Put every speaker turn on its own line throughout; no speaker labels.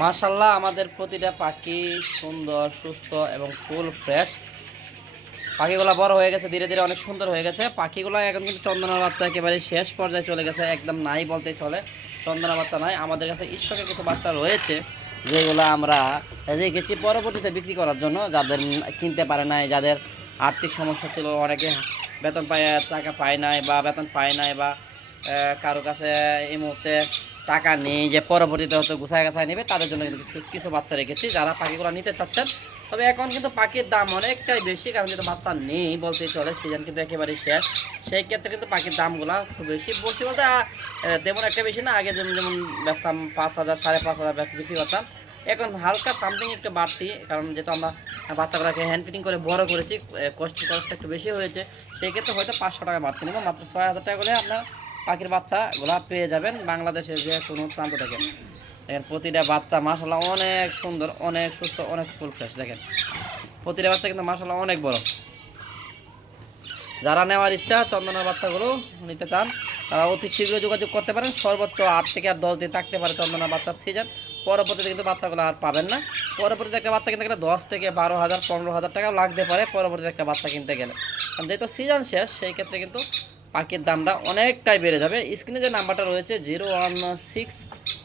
মার্শাল্লাহ আমাদের প্রতিটা পাখি সুন্দর, সুস্থ এবং ফুল ফ্রেশ। পাখিগুলো বড় হয়ে গেছে, ধীরে ধীরে অনেক সুন্দর হয়ে গেছে। পাখিগুলো এখন কিন্তু চন্দনা বাচ্চা একেবারে শেষ পর্যায়ে চলে গেছে, একদম নাই বলতে চলে। চন্দনা বাচ্চা নাই, আমাদের কাছে স্টকে কিছু বাচ্চা রয়েছে, যেগুলো আমরা রেখেছি পরবর্তীতে বিক্রি করার জন্য। যাদের কিনতে পারে নাই, যাদের আর্থিক সমস্যা ছিল, অনেকে বেতন পায়, টাকা পায় নাই বা বেতন পায় নাই বা কারও কাছে এই মুহূর্তে টাকা নেই, যে পরবর্তীতে হয়তো গুছায় গাছায় নেবে, তাদের জন্য কিন্তু কিছু বাচ্চা রেখেছি, যারা পাখিগুলো নিতে চাচ্ছেন। তবে এখন কিন্তু পাখির দাম অনেকটাই বেশি, কারণ যেহেতু বাচ্চা নেই বলতেই চলে সিজন কিন্তু একেবারেই শেষ। সেই ক্ষেত্রে কিন্তু পাখির দামগুলো খুব বেশি। বলছি বলতে তেমন একটা বেশি না, আগে যেমন যেমন বেচতাম পাঁচ হাজার, সাড়ে পাঁচ হাজার বিক্রি করতাম। এখন হালকা সামথিং একটু বাড়তি, কারণ যেহেতু আমরা বাচ্চাগুলোকে হ্যান্ড ফিটিং করে বড় করেছি কষ্ট খরচটা একটু বেশি হয়েছে, সেই ক্ষেত্রে হয়তো পাঁচশো টাকা বাড়তি নেব, মাত্র ছয় হাজার টাকা করে আপনার পাখির বাচ্চাগুলা পেয়ে যাবেন বাংলাদেশের যে কোনো প্রান্ত থেকে। দেখেন, প্রতিটা বাচ্চা মাসাল্লাহ অনেক সুন্দর, অনেক সুস্থ, অনেক ফুল ফ্রেশ, দেখেন। প্রতিটা বাচ্চা কিন্তু মাসাল্লাহ অনেক বড়। যারা নেওয়ার ইচ্ছা চন্দনের বাচ্চাগুলো নিতে চান, তারা অতি শীঘ্র যোগাযোগ করতে পারেন। সর্বোচ্চ আট থেকে আর দশ দিন থাকতে পারে চন্দনা বাচ্চার সিজন পরবর্তীতে কিন্তু বাচ্চাগুলো আর পাবেন না। পরবর্তীতে একটা বাচ্চা কিনতে গেলে দশ থেকে বারো হাজার, পনেরো হাজার টাকাও লাগতে পারে। পরবর্তীতে একটা বাচ্চা কিনতে গেলে। যেহেতু সিজন শেষ, সেই ক্ষেত্রে কিন্তু পাখির দামটা অনেকটাই বেড়ে যাবে। স্ক্রিনে যে নাম্বারটা রয়েছে, জিরো ওয়ান সিক্স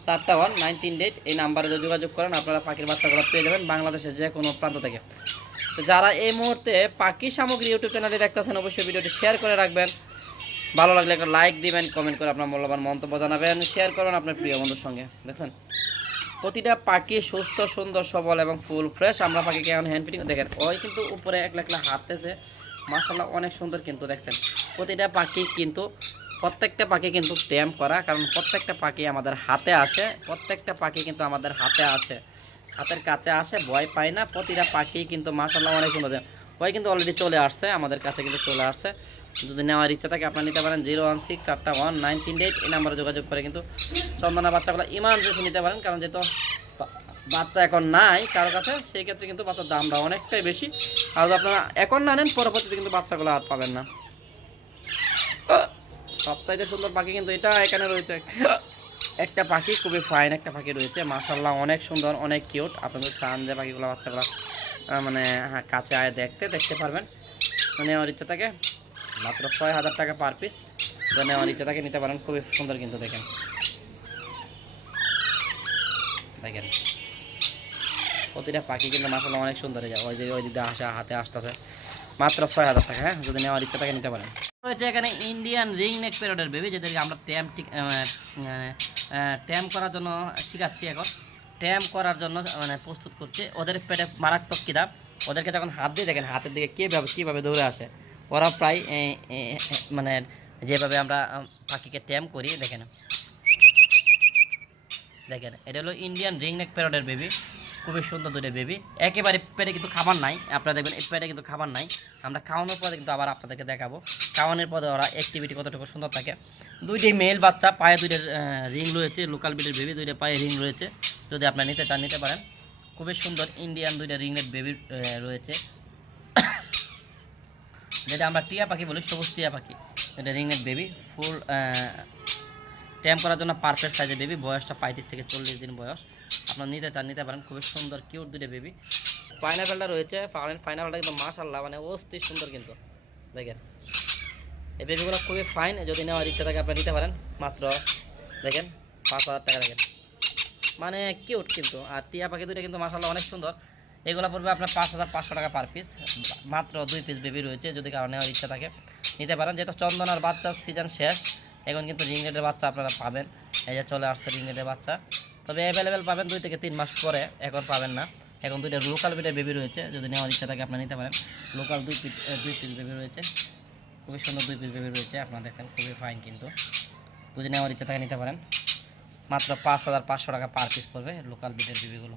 চারটা ওয়ান নাইন তিন এইট, এই নাম্বারে যোগাযোগ করেন, আপনারা পাখির বাচ্চাগুলো পেয়ে যাবেন বাংলাদেশের যে কোনো প্রান্ত থেকে। তো যারা এই মুহূর্তে পাখি সামগ্রী ইউটিউব চ্যানেলে দেখতেছেন অবশ্যই ভিডিওটি শেয়ার করে রাখবেন। ভালো লাগলে একটা লাইক দিবেন, কমেন্ট করে আপনার মূল্যবান মন্তব্য জানাবেন, শেয়ার করুন আপনার প্রিয় বন্ধুর সঙ্গে। দেখছেন? প্রতিটা পাখি সুস্থ, সুন্দর, সবল এবং ফুল, ফ্রেশ। আমরা পাখিকে এখন হ্যান্ড ফিটিং দেখেন। ওই কিন্তু উপরে একলা একলা হাঁটতেছে। মাসাল্লাহ অনেক সুন্দর কিন্তু দেখছেন। প্রতিটা পাখি কিন্তু, প্রত্যেকটা পাখি কিন্তু ট্যাম করা, কারণ প্রত্যেকটা পাখি আমাদের হাতে আসে, প্রত্যেকটা পাখি কিন্তু আমাদের হাতে আসে। হাতের কাছে আসে, ভয় পায় না, প্রতিটা পাখি কিন্তু মাসাল্লাহ অনেক সুন্দর ওই কিন্তু অলরেডি চলে আসছে, আমাদের কাছে কিন্তু চলে আসছে। যদি নেওয়ার ইচ্ছা থাকে আপনারা নিতে পারেন জিরো ওয়ান সিক্স চারটা ওয়ান নাইন তিন এইট এই নাম্বারে যোগাযোগ করে কিন্তু চন্দনা বাচ্চাগুলো ইমার্জেন্সি নিতে পারেন, কারণ যেহেতু বাচ্চা এখন নাই কারও কাছে, সেই ক্ষেত্রে কিন্তু বাচ্চার দামটা অনেকটাই বেশি। আর আপনারা এখন না নেন, পরবর্তীতে কিন্তু বাচ্চাগুলো আর পাবেন না। সবচাইতে সুন্দর পাখি কিন্তু এটা এখানে রয়েছে। একটা পাখি খুবই ফাইন একটা পাখি রয়েছে মাশাল্লাহ অনেক সুন্দর, অনেক কিউট আপনাদের চান যে পাখিগুলো বাচ্চাগুলো মানে হ্যাঁ কাছে আয় দেখতে দেখতে পারবেন। নেওয়ার ইচ্ছা থাকে মাত্র ছয় হাজার টাকা পার পিস তো নেওয়ার ইচ্ছা থাকে নিতে পারেন, খুবই সুন্দর কিন্তু দেখেন। দেখেন। প্রতিটা পাখি কিন্তু মাসাল্লাহ অনেক সুন্দর হয়ে যায় ওই যে, ওই দিকে আসা হাতে আসতেছে। মাত্র ছয় হাজার টাকা হ্যাঁ? যদি নেওয়ার ইচ্ছা থাকে নিতে পারেন। রয়েছে এখানে ইন্ডিয়ান রিং নেক পেরোডের বেবি যেদেরকে আমরা ট্যাম ট্যাম করার জন্য শেখাচ্ছি এখন। ট্যাম করার জন্য মানে প্রস্তুত করছে। ওদের পেটে মারাত্মক কিনা ওদেরকে যখন হাত দিয়ে দেখেন, হাতের দিকে কীভাবে কীভাবে দৌড়ে আসে, ওরা প্রায় মানে যেভাবে আমরা পাখিকে ট্যাম করি, দেখেন। দেখেন, এটা হলো ইন্ডিয়ান রিং নেক প্যারোডের বেবি খুবই সুন্দর দুটো বেবি একেবারে পেটে কিন্তু খাবার নাই। আপনারা দেখবেন, এই পেটে কিন্তু খাবার নাই। আমরা খাওয়ানোর পরে কিন্তু আবার আপনাদেরকে দেখাবো। খাওয়ানোর পরে ওরা অ্যাক্টিভিটি কতটুকু সুন্দর থাকে। দুইটি মেল বাচ্চা, পায়ে দুইটা রিং রয়েছে লোকাল বিটের বেবি দুইটা পায়ে রিং রয়েছে। যদি আপনারা নিতে চান, নিতে পারেন। খুবই সুন্দর ইন্ডিয়ান দুইটা রিংনেট বেবি রয়েছে। যেটা আমরা টিয়া পাখি বলি, সবুজ টিয়া পাখি। এটা রিংনেট বেবি ফুল ট্যাম করার জন্য পারফেক্ট সাইজের বেবি বয়সটা পঁয়ত্রিশ থেকে চল্লিশ দিন বয়স। আপনারা নিতে চান, নিতে পারেন, খুবই সুন্দর কিউট দুটো বেবি পাইনাপেলটা রয়েছে পাইনাপেলটা কিন্তু মাশাল্লাহ মানে অস্থির সুন্দর কিন্তু। দেখেন, এই বেবিগুলো খুবই ফাইন যদি নেওয়ার ইচ্ছা থাকে আপনারা নিতে পারেন। মাত্র, দেখেন, পাঁচ হাজার টাকা, দেখেন। মানে কিউট কিন্তু, আর টিয়া পাখি দুটো কিন্তু মাশাল্লাহ অনেক সুন্দর। এগুলো পড়বে আপনার পাঁচ হাজার পাঁচশো টাকা পার পিস মাত্র দুই পিস বেবি রয়েছে, যদি কারও নেওয়ার ইচ্ছা থাকে, নিতে পারেন। যেহেতু চন্দনার বাচ্চার সিজন শেষ এখন কিন্তু রিং রিংগেটের বাচ্চা আপনারা পাবেন। এই যে চলে আসছে রিং রিংগেটের বাচ্চা। তবে অ্যাভেলেবেল পাবেন দুই থেকে তিন মাস পরে, এখন পাবেন না। এখন দুইটা লোকাল বিটের বেবি রয়েছে, যদি নেওয়ার ইচ্ছা থাকে আপনারা নিতে পারেন। লোকাল দুই পিস দুই পিস বেবি রয়েছে। খুবই সুন্দর দুই পিস বেবি রয়েছে, আপনারা দেখেন খুবই ফাইন কিন্তু। যদি নেওয়ার ইচ্ছা থাকে নিতে পারেন। মাত্র পাঁচ হাজার পাঁচশো টাকা পার পিস পড়বে লোকাল বিটের বেবিগুলো